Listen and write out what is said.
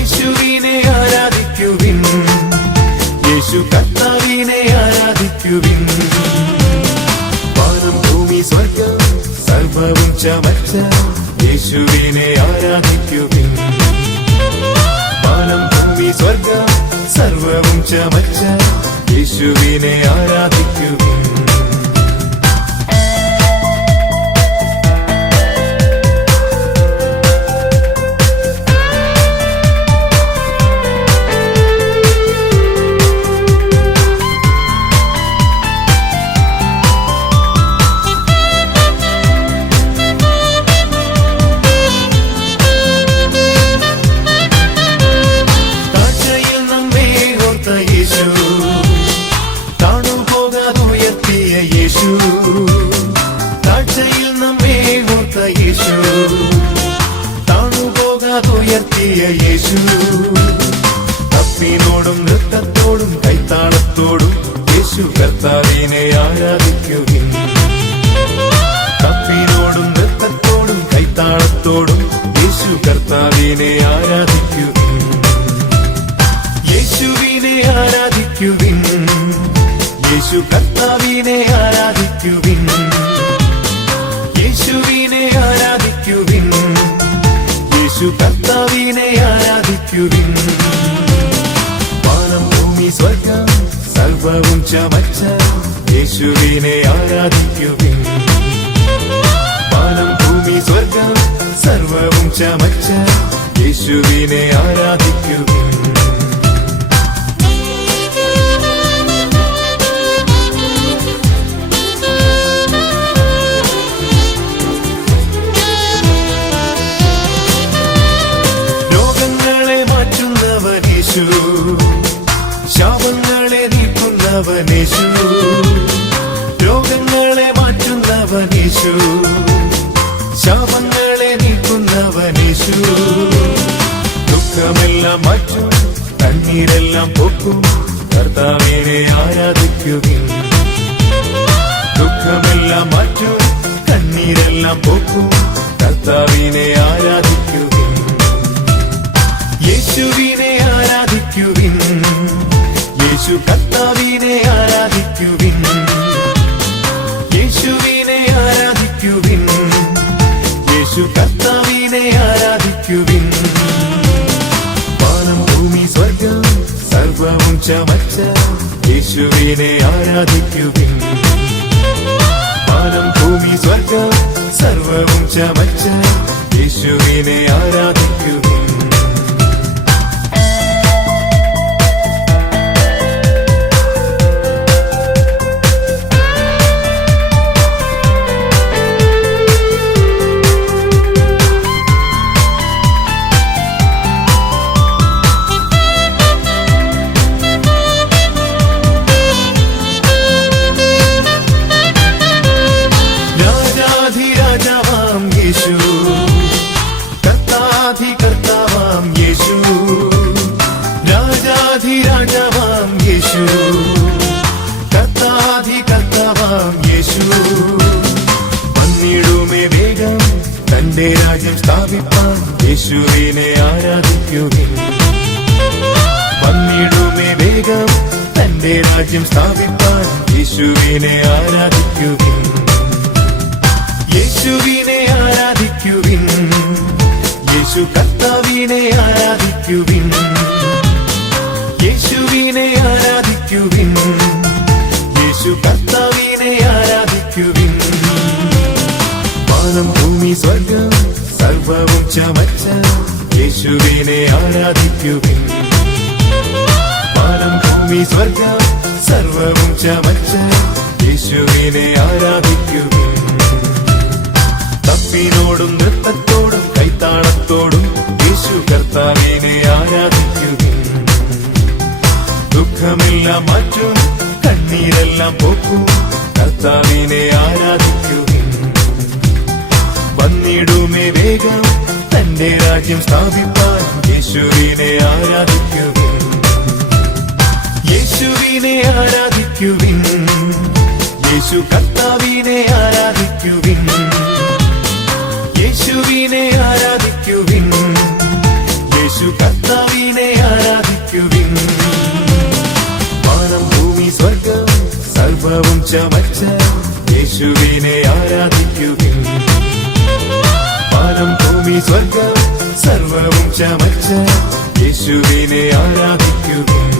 യേശുവിനെ ആരാധിക്കുവിൻ, യേശു കർത്താവിനെ ആരാധിക്കുവിൻ. വാനം ഭൂമി സ്വർഗം സർവവും ചമച്ച യേശുവിനെ ആരാധിക്കുവിൻ. വാനം ഭൂമി സ്വർഗം സർവവും ചമച്ച യേശുവിനെ ആരാധിക്കുവിൻ. താഴ്ചയിൽ നമ്മെ ഓർത്ത യേശു, താണുപോകാതുയർത്തിയ യേശു, തപ്പിനോടും നൃത്തത്തോടും കൈത്താളത്തോടും യേശു കർത്താവിനെ ആരാധിക്കുവിൻ. തപ്പിനോടും നൃത്തത്തോടും കൈത്താളത്തോടും യേശു കർത്താവിനെ ആരാധിക്കുവിൻ. യേശുവിനെ ആരാധിക്കുവിൻ, യേശു കർത്താവിനെ ആരാധിക്കുവിൻ. യേശുവിനെ ആരാധിക്കുവിൻ, യേശു കർത്താവിനെ ആരാധിക്കുവിൻ. വാനം ഭൂമി സ്വർഗം സർവവും ചമച്ച യേശുവിനെ ആരാധിക്കുവിൻ. വാനം ഭൂമി സ്വർഗം സർവവും ചമച്ച യേശുവിനെ ആരാധിക്കുവിൻ. ശാപങ്ങളെ നീക്കുന്നവനേശു, രോഗങ്ങളെ മാറ്റുന്നവനേശു, ശാപങ്ങളെ നീക്കുന്നവനേശു. ദുഃഖമെല്ലാം മാറ്റും, കണ്ണീരെല്ലാം പോക്കും കർത്താവിനെ ആരാധിക്കുവിൻ. ദുഃഖമെല്ലാം മാറ്റും, കണ്ണീരെല്ലാം പോക്കും കർത്താവിനെ ആരാധിക്കുവിൻ. യേശുവിനെ ആരാധിക്കുവിൻ, യേശു കർത്താവിനെ ആരാധിക്കുവിൻ. യേശുവിനെ ആരാധിക്കുവിൻ, യേശു കർത്താവിനെ ആരാധിക്കുവിൻ. വാനം ഭൂമി സ്വർഗം സർവവും ചമച്ച യേശുവിനെ ആരാധിക്കുവിൻ. വാനം ഭൂമി സ്വർഗം സർവവും ചമച്ച യേശുവിനെ ആരാധിക്കുവിൻ. രാജാധിരാജാവാം യേശു, കർത്താധികർത്താവാം യേശു, രാജാധിരാജാവാം യേശു, കർത്താധികർത്താവാം യേശു. വന്നിടുമേ വേഗം തന്റെ രാജ്യം സ്ഥാപിപ്പാൻ യേശുവിനെ ആരാധിക്കുവിൻ. വന്നിടുമേ വേഗം തന്റെ രാജ്യം സ്ഥാപിപ്പാൻ യേശുവിനെ ആരാധിക്കുവിൻ. യേശുവിനെ ആരാധിക്കുവിൻ, യേശു കർത്താവിനെ ആരാധിക്കുവിൻ. യേശുവിനെ ആരാധിക്കുവിൻ, യേശു കർത്താവിനെ ആരാധിക്കുവിൻ. വാനം ഭൂമി സ്വർഗം സർവവും ചമച്ച യേശുവിനെ ആരാധിക്കുവിൻ. വാനം ഭൂമി സ്വർഗം സർവവും ചമച്ച യേശുവിനെ ആരാധിക്കുവിൻ. തപ്പിനോടും നൃത്തത്തോടും കൈത്താളത്തോടും യേശു കർത്താവിനെ ആരാധിക്കുവിൻ. ദുഃഖമെല്ലാം മാറ്റും, കണ്ണീരെല്ലാം പോക്കും കർത്താവിനെ ആരാധിക്കുവിൻ. വന്നിടുമേ വേഗം തന്റെ രാജ്യം സ്ഥാപിപ്പാൻ യേശുവിനെ ആരാധിക്കുവിൻ. യേശുവിനെ ആരാധിക്കുവിൻ, യേശു കർത്താവിനെ ആരാധിക്കുവിൻ. യേശുവിനെ ആരാധിക്കുവിൻ, യേശു യേശു കർത്താവിനെ ആരാധിക്കുവിൻ. വാനം ഭൂമി സ്വർഗം സർവവും ചമച്ച യേശുവിനെ ആരാധിക്കുവിൻ. വാനം ഭൂമി സ്വർഗം സർവവും ചമച്ച യേശുവിനെ ആരാധിക്കുവിൻ.